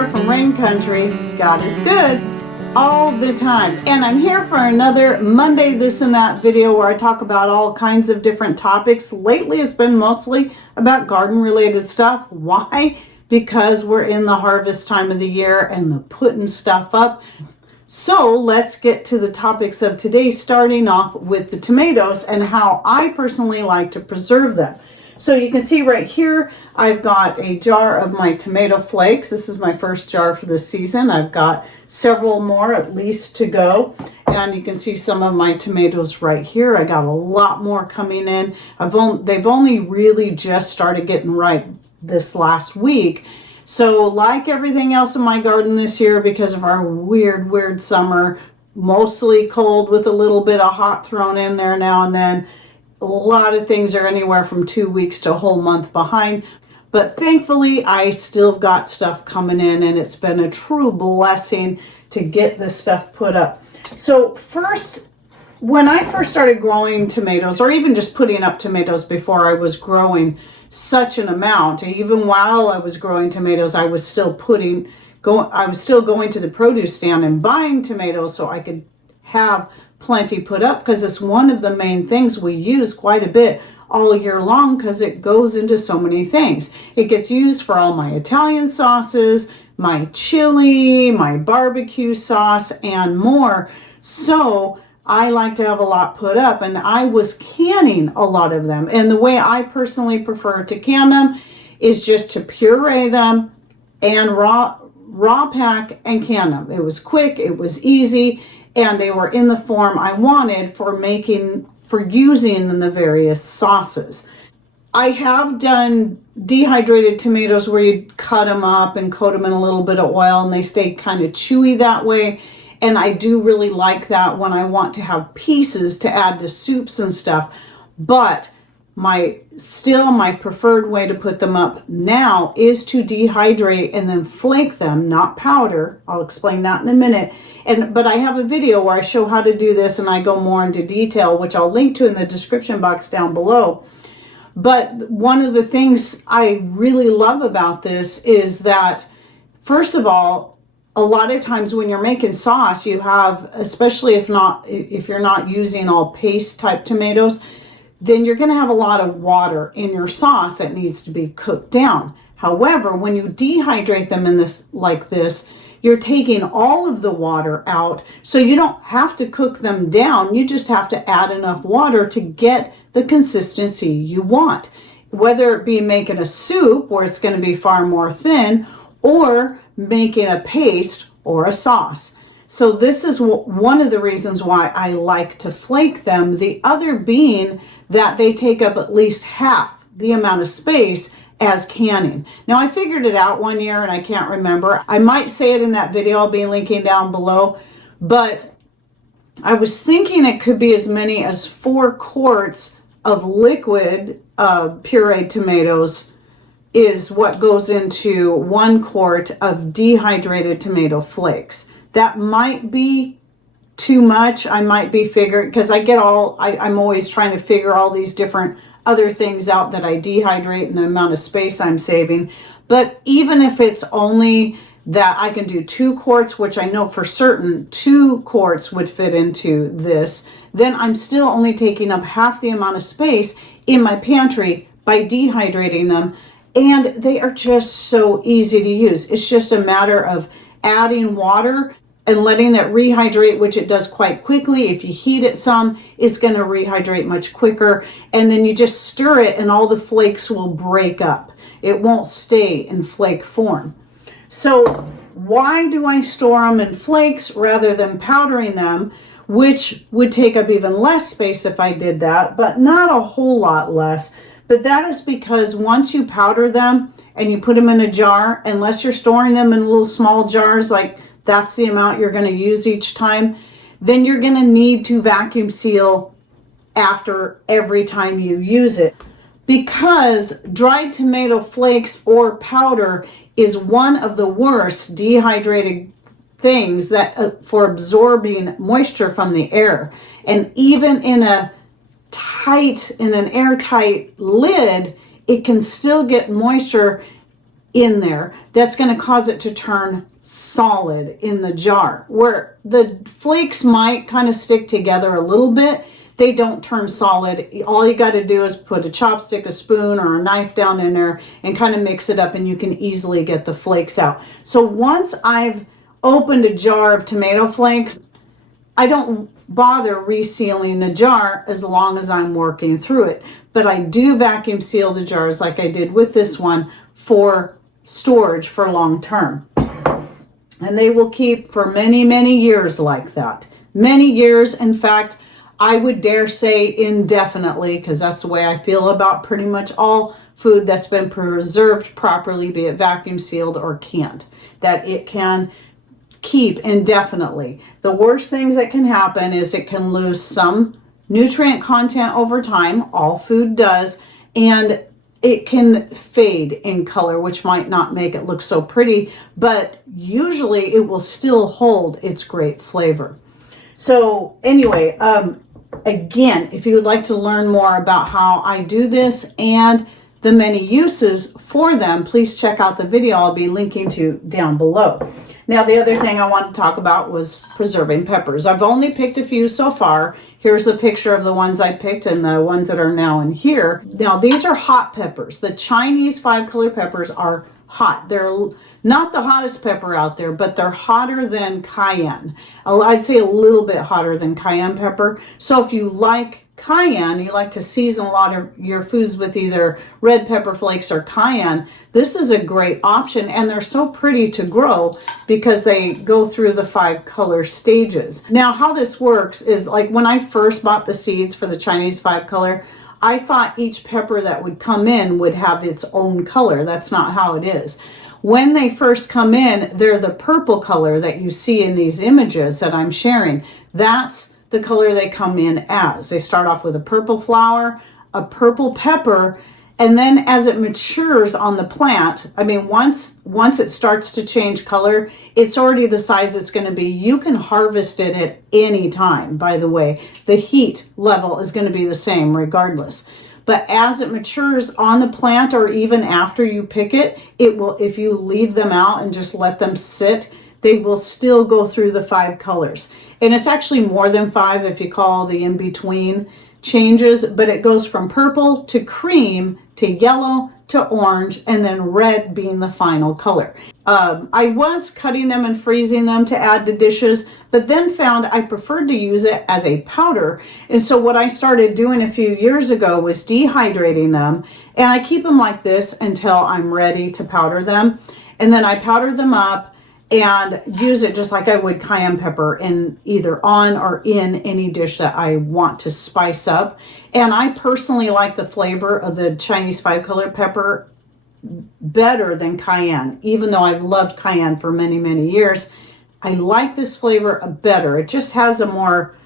here from Rain Country. God is good all the time. And I'm here for another Monday This and That video where I talk about all kinds of different topics. Lately it's been mostly about garden related stuff. Why? Because we're in the harvest time of the year and the putting stuff up. So let's get to the topics of today, starting off with the tomatoes and how I personally like to preserve them. So you can see right here, I've got a jar of my tomato flakes. This is my first jar for the season. I've got several more at least to go. And you can see some of my tomatoes right here. I got a lot more coming in. They've only really just started getting ripe this last week. So like everything else in my garden this year, because of our weird summer, mostly cold with a little bit of hot thrown in there now and then, a lot of things are anywhere from 2 weeks to a whole month behind. But thankfully, I still got stuff coming in, and it's been a true blessing to get this stuff put up. So first, when I first started growing tomatoes, or even just putting up tomatoes before I was growing such an amount, even while I was growing tomatoes, I was still going to the produce stand and buying tomatoes so I could have plenty put up, because it's one of the main things we use quite a bit all year long because it goes into so many things. It gets used for all my Italian sauces, my chili, my barbecue sauce, and more. So I like to have a lot put up, and I was canning a lot of them. And the way I personally prefer to can them is just to puree them and raw pack and can them. It was quick, it was easy, and they were in the form I wanted for using in the various sauces. I have done dehydrated tomatoes where you cut them up and coat them in a little bit of oil and they stay kind of chewy that way. And I do really like that when I want to have pieces to add to soups and stuff. But my preferred way to put them up now is to dehydrate and then flake them, not powder. I'll explain that in a minute. But I have a video where I show how to do this and I go more into detail, which I'll link to in the description box down below. But one of the things I really love about this is that, first of all, a lot of times when you're making sauce, you have, especially if you're not using all paste type tomatoes, then you're going to have a lot of water in your sauce that needs to be cooked down. However, when you dehydrate them like this, you're taking all of the water out, so you don't have to cook them down. You just have to add enough water to get the consistency you want, whether it be making a soup where it's going to be far more thin, or making a paste or a sauce. So this is one of the reasons why I like to flake them. The other being that they take up at least half the amount of space as canning. Now I figured it out one year and I can't remember. I might say it in that video I'll be linking down below, but I was thinking it could be as many as 4 quarts of liquid pureed tomatoes is what goes into 1 quart of dehydrated tomato flakes. That might be too much. I might be figuring, because I'm always trying to figure all these different other things out that I dehydrate and the amount of space I'm saving. But even if it's only that I can do 2 quarts, which I know for certain 2 quarts would fit into this, then I'm still only taking up half the amount of space in my pantry by dehydrating them. And they are just so easy to use. It's just a matter of adding water and letting that rehydrate, which it does quite quickly. If you heat it some, it's going to rehydrate much quicker. And then you just stir it and all the flakes will break up. It won't stay in flake form. So why do I store them in flakes rather than powdering them, which would take up even less space if I did that, but not a whole lot less. But that is because once you powder them and you put them in a jar, unless you're storing them in little small jars, like that's the amount you're going to use each time, then you're going to need to vacuum seal after every time you use it. Because dried tomato flakes or powder is one of the worst dehydrated things that for absorbing moisture from the air. And even in an airtight lid, it can still get moisture in there that's going to cause it to turn solid in the jar. Where the flakes might kind of stick together a little bit, they don't turn solid. All you got to do is put a chopstick, a spoon, or a knife down in there and kind of mix it up, and you can easily get the flakes out. So once I've opened a jar of tomato flakes, I don't bother resealing the jar as long as I'm working through it. But I do vacuum seal the jars like I did with this one for storage for long term. And they will keep for many, many years like that. Many years. In fact, I would dare say indefinitely, because that's the way I feel about pretty much all food that's been preserved properly, be it vacuum sealed or canned, that it can keep indefinitely. The worst things that can happen is it can lose some nutrient content over time. All food does. And it can fade in color, which might not make it look so pretty, but usually it will still hold its great flavor. So anyway, again, if you would like to learn more about how I do this and the many uses for them, please check out the video I'll be linking to down below. Now, the other thing I want to talk about was preserving peppers. I've only picked a few so far. Here's a picture of the ones I picked and the ones that are now in here. Now, these are hot peppers. The Chinese 5-color peppers are hot. They're not the hottest pepper out there, but they're hotter than cayenne. I'd say a little bit hotter than cayenne pepper. So if you like cayenne, you like to season a lot of your foods with either red pepper flakes or cayenne, this is a great option. And they're so pretty to grow because they go through the 5-color stages. Now, how this works is, like, when I first bought the seeds for the Chinese 5-color, I thought each pepper that would come in would have its own color. That's not how it is. When they first come in, they're the purple color that you see in these images that I'm sharing. That's the color they come in as. They start off with a purple flower, a purple pepper, and then as it matures on the plant, I mean, once it starts to change color, it's already the size it's going to be. You can harvest it at any time, by the way. The heat level is going to be the same regardless. But as it matures on the plant, or even after you pick it, it will, if you leave them out and just let them sit, they will still go through the 5 colors. And it's actually more than 5 if you call the in-between changes, but it goes from purple to cream to yellow to orange, and then red being the final color. I was cutting them and freezing them to add to dishes, but then found I preferred to use it as a powder. And so what I started doing a few years ago was dehydrating them, and I keep them like this until I'm ready to powder them. And then I powder them up and use it just like I would cayenne pepper, in either on or in any dish that I want to spice up. And I personally like the flavor of the Chinese 5-color pepper better than cayenne, even though I've loved cayenne for many, many years. I like this flavor better. It just has a more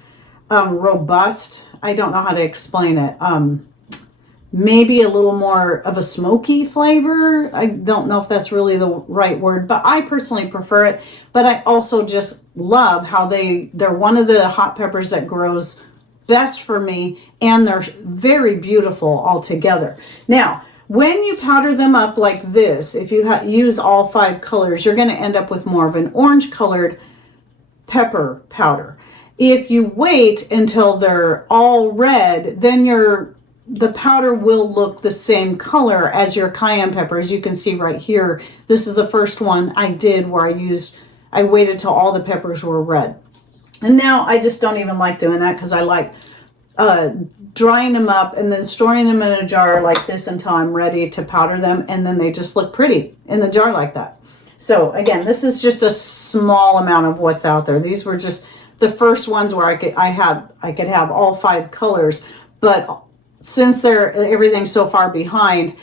robust, I don't know how to explain it, maybe a little more of a smoky flavor. I don't know if that's really the right word, but I personally prefer it. But I also just love how they're one of the hot peppers that grows best for me, and they're very beautiful altogether. Now, when you powder them up like this, if you use all 5 colors, you're going to end up with more of an orange colored pepper powder. If you wait until they're all red, then the powder will look the same color as your cayenne pepper. As you can see right here, this is the first one I did where I waited till all the peppers were red. And now I just don't even like doing that, because I like drying them up and then storing them in a jar like this until I'm ready to powder them, and then they just look pretty in the jar like that. So again, this is just a small amount of what's out there. These were just the first ones where I could have all 5 colors, but since everything's so far behind,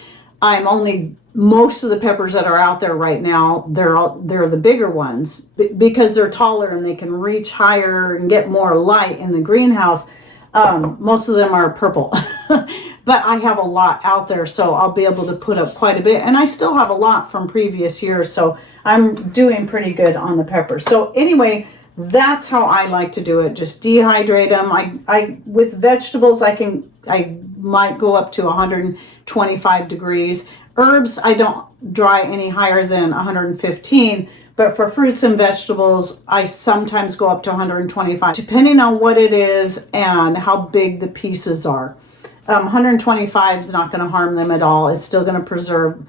most of the peppers that are out there right now, they're the bigger ones because they're taller and they can reach higher and get more light in the greenhouse. Most of them are purple, but I have a lot out there, so I'll be able to put up quite a bit. And I still have a lot from previous years, so I'm doing pretty good on the peppers. So anyway, that's how I like to do it. Just dehydrate them. With vegetables, I might go up to 125 degrees. Herbs, I don't dry any higher than 115, but for fruits and vegetables, I sometimes go up to 125, depending on what it is and how big the pieces are. 125 is not going to harm them at all. It's still going to preserve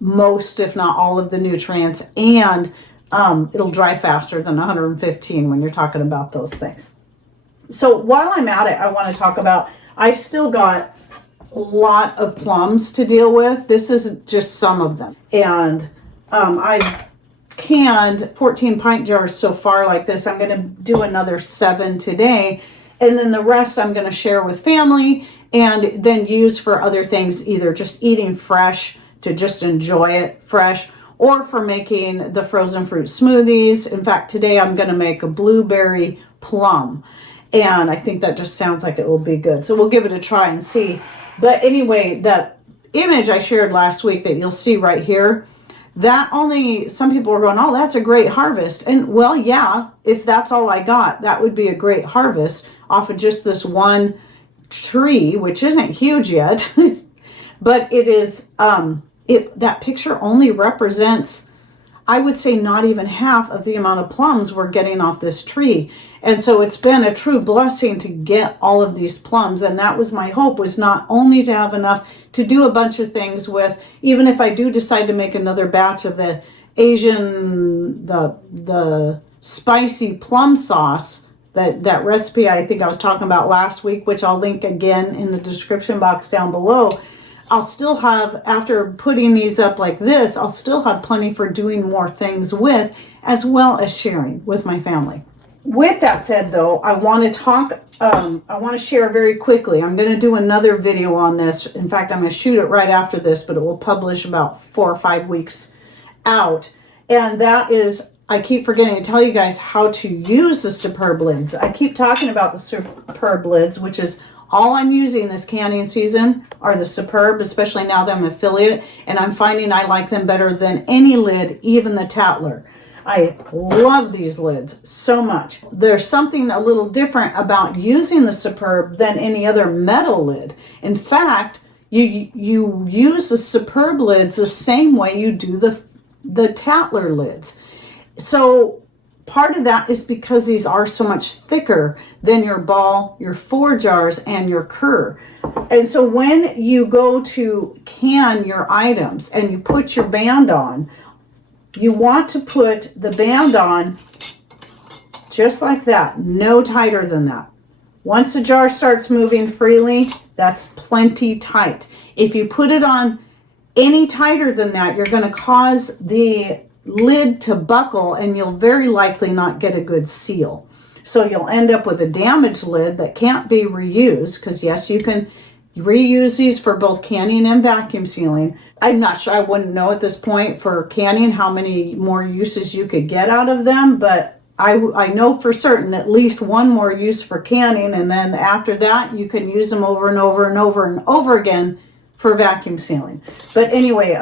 most, if not all, of the nutrients, and it'll dry faster than 115 when you're talking about those things. So while I'm at it, I want to talk about, I've still got a lot of plums to deal with. This is just some of them. And I've canned 14 pint jars so far like this. I'm going to do another 7 today. And then the rest I'm going to share with family and then use for other things, either just eating fresh to just enjoy it fresh, or for making the frozen fruit smoothies. In fact, today I'm going to make a blueberry plum. And I think that just sounds like it will be good. So we'll give it a try and see. But anyway, that image I shared last week that you'll see right here, that only, some people are going, oh, that's a great harvest. And well, yeah, if that's all I got, that would be a great harvest off of just this one tree, which isn't huge yet. But it is, that picture only represents, I would say, not even half of the amount of plums we're getting off this tree. And so it's been a true blessing to get all of these plums. And that was my hope, was not only to have enough to do a bunch of things with, even if I do decide to make another batch of the Asian, the spicy plum sauce, that recipe I think I was talking about last week, which I'll link again in the description box down below. I'll still have, after putting these up like this, I'll still have plenty for doing more things with, as well as sharing with my family. With that said, though, I want to talk, I want to share very quickly. I'm going to do another video on this. In fact, I'm going to shoot it right after this, but it will publish about 4 or 5 weeks out. And that is, I keep forgetting to tell you guys how to use the Superb lids. I keep talking about the Superb lids, which is all I'm using this canning season are the Superb, especially now that I'm an affiliate, and I'm finding I like them better than any lid, even the Tatler. I love these lids so much. There's something a little different about using the Superb than any other metal lid. In fact, you use the Superb lids the same way you do the Tatler lids. So part of that is because these are so much thicker than your ball, your 4 jars, and your cur. And so when you go to can your items and you put your band on, you want to put the band on just like that, no tighter than that. Once the jar starts moving freely, that's plenty tight. If you put it on any tighter than that, you're going to cause the lid to buckle and you'll very likely not get a good seal. So you'll end up with a damaged lid that can't be reused, because yes, you can reuse these for both canning and vacuum sealing. I'm not sure, I wouldn't know at this point for canning how many more uses you could get out of them, but I know for certain at least one more use for canning, and then after that you can use them over and over and over and over again for vacuum sealing. But anyway,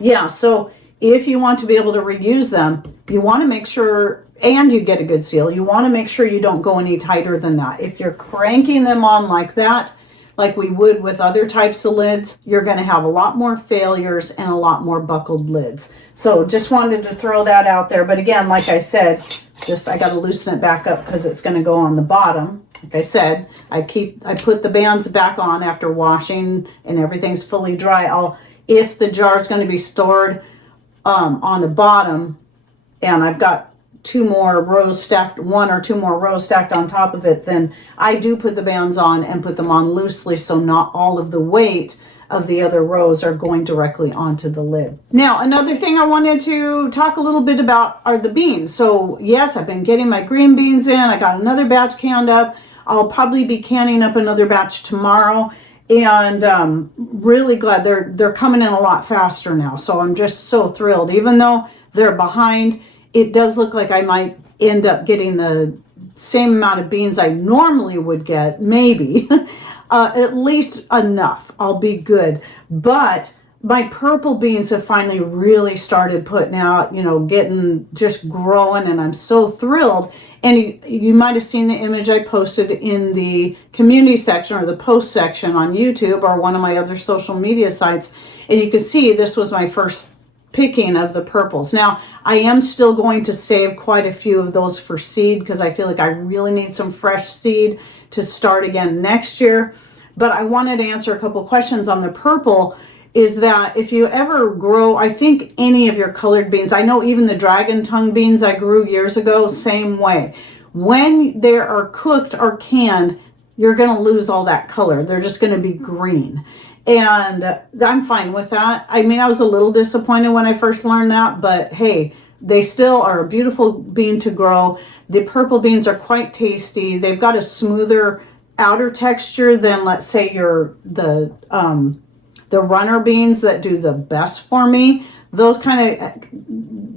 yeah, so if you want to be able to reuse them, you want to make sure, and you get a good seal, you want to make sure you don't go any tighter than that. If you're cranking them on like that, like we would with other types of lids, you're going to have a lot more failures and a lot more buckled lids. So just wanted to throw that out there. But again, like I said, I got to loosen it back up because it's going to go on the bottom. Like I said, I put the bands back on after washing and everything's fully dry. If the jar is going to be stored on the bottom, and I've got 2 more rows stacked, 1 or 2 more rows stacked on top of it, then I do put the bands on and put them on loosely, so not all of the weight of the other rows are going directly onto the lid. Now, another thing I wanted to talk a little bit about are the beans. So yes, I've been getting my green beans in. I got another batch canned up. I'll probably be canning up another batch tomorrow, and really glad they're coming in a lot faster now. So I'm just so thrilled. Even though they're behind, it does look like I might end up getting the same amount of beans I normally would get, maybe. At least enough. I'll be good. But my purple beans have finally really started putting out, getting, just growing, and I'm so thrilled. And you might have seen the image I posted in the community section or the post section on YouTube or one of my other social media sites. And you can see this was my first picking of the purples. Now, I am still going to save quite a few of those for seed because I feel like I really need some fresh seed to start again next year. But I wanted to answer a couple questions on the purple. Is that if you ever grow, I think any of your colored beans, I know even the dragon tongue beans I grew years ago, same way. When they are cooked or canned, you're going to lose all that color. They're just going to be green. And I'm fine with that. I mean, I was a little disappointed when I first learned that, but hey, they still are a beautiful bean to grow. The purple beans are quite tasty. They've got a smoother outer texture than, let's say, the runner beans that do the best for me. Those kind of,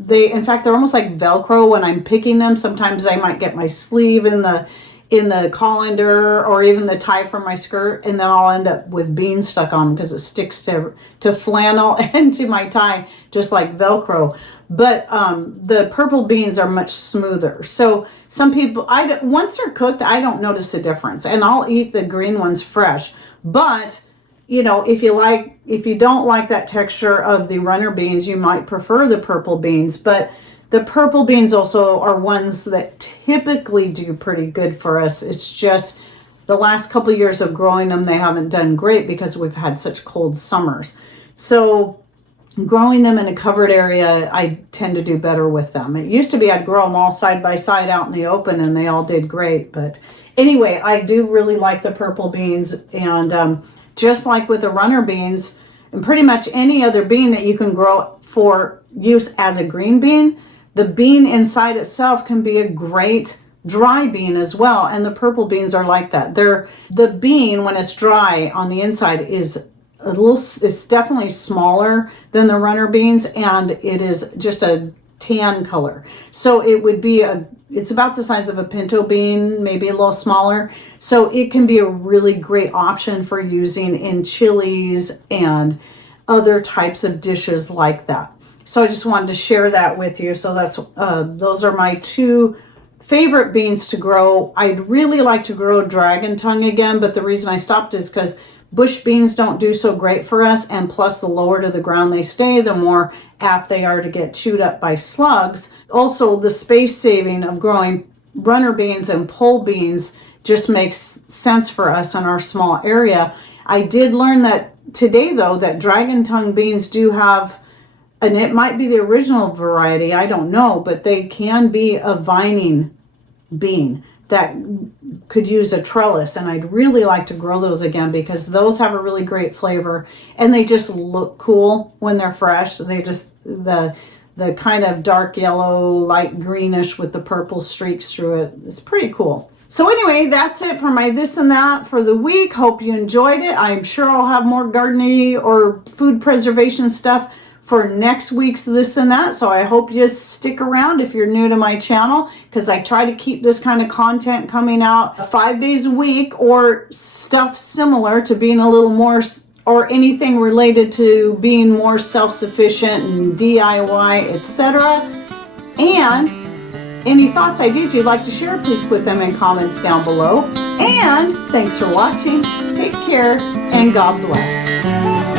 in fact, they're almost like Velcro when I'm picking them. Sometimes I might get my sleeve in the colander or even the tie for my skirt, and then I'll end up with beans stuck on them because it sticks to flannel and to my tie, just like Velcro. But the purple beans are much smoother. So some people, once they're cooked, I don't notice a difference, and I'll eat the green ones fresh. But you know, if you don't like that texture of the runner beans, you might prefer the purple beans. But the purple beans also are ones that typically do pretty good for us. It's just the last couple of years of growing them, they haven't done great because we've had such cold summers. So growing them in a covered area, I tend to do better with them. It used to be I'd grow them all side by side out in the open and they all did great. But anyway, I do really like the purple beans. And just like with the runner beans and pretty much any other bean that you can grow for use as a green bean, the bean inside itself can be a great dry bean as well. And the purple beans are like that. The bean, when it's dry on the inside, is it's definitely smaller than the runner beans, and it is just a tan color. So it would be it's about the size of a pinto bean, maybe a little smaller. So it can be a really great option for using in chilies and other types of dishes like that. So I just wanted to share that with you. So those are my two favorite beans to grow. I'd really like to grow dragon tongue again, but the reason I stopped is because bush beans don't do so great for us, and plus the lower to the ground they stay, the more apt they are to get chewed up by slugs. Also, the space saving of growing runner beans and pole beans just makes sense for us in our small area. I did learn that today, though, that dragon tongue beans do have, and it might be the original variety, I don't know, but they can be a vining bean that could use a trellis, and I'd really like to grow those again because those have a really great flavor and they just look cool when they're fresh. They just, the kind of dark yellow, light greenish with the purple streaks through it. It's pretty cool. So anyway, that's it for my this and that for the week. Hope you enjoyed it. I'm sure I'll have more gardening or food preservation stuff for next week's this and that. So I hope you stick around if you're new to my channel, because I try to keep this kind of content coming out 5 days a week, or stuff similar to being a little more, or anything related to being more self-sufficient and DIY, etc. And any thoughts, ideas you'd like to share, please put them in comments down below. And thanks for watching. Take care and God bless.